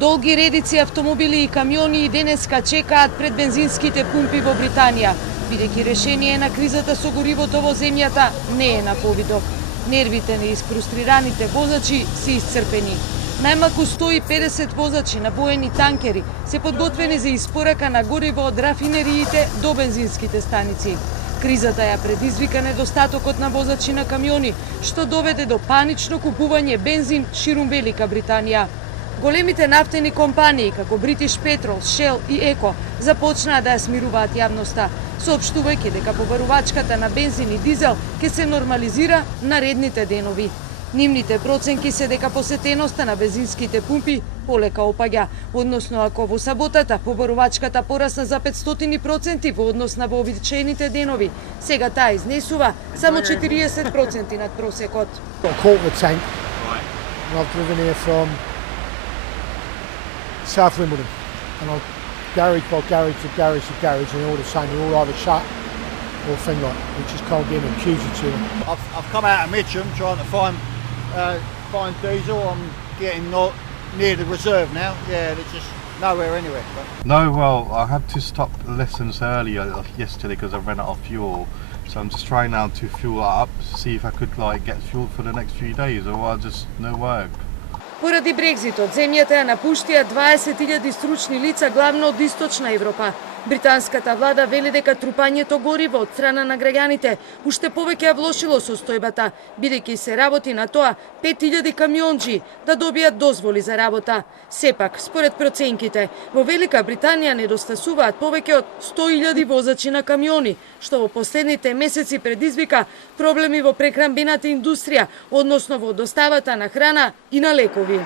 Долги редици автомобили и камиони и денеска чекаат пред бензинските пумпи во Британија, бидејќи решение на кризата со горивото во земјата не е на повидок. Нервите на испрустрираните возачи се исцрпени. Најмалку 150 возачи на боени танкери се подготвени за испорака на гориво од рафинериите до бензинските станици. Кризата ја предизвика недостатокот на возачи на камиони, што доведе до панично купување бензин ширум Велика Британија. Големите нафтени компании, како British Petrol, Shell и Eco, започнаа да ја смируваат јавноста, соопштувајќи дека побарувачката на бензин и дизел ќе се нормализира наредните денови. Нивните проценки се дека посетеноста на бензинските пумпи полека опаѓа, односно ако во саботата побарувачката порасна за 500% во однос на вообичаените денови, сега таа изнесува само 40% над просекот. South Wimbledon, and I'll garage by garage to garage to garage, and all the same, they're all either shut or thing like. We just can't get an accusatory. I've come out of Mitcham trying to find diesel. I'm getting not near the reserve now. Yeah, there's just nowhere anywhere. No, well, I had to stop lessons earlier yesterday because I ran out of fuel. So I'm just trying now to fuel up, see if I could get fuel for the next few days, or I'll just no work. Поради Брекзитот, земјата ја напуштија 20.000 стручни лица главно од Источна Европа. Британската влада вели дека трупањето гориво од страна на граѓаните уште повеќе ја влошило состојбата, бидејќи се работи на тоа 5.000 камионџи да добијат дозволи за работа. Сепак, според проценките, во Велика Британија недостасуваат повеќе од 100.000 возачи на камиони, што во последните месеци предизвика проблеми во прехранбената индустрија, односно во доставата на храна и на лекови.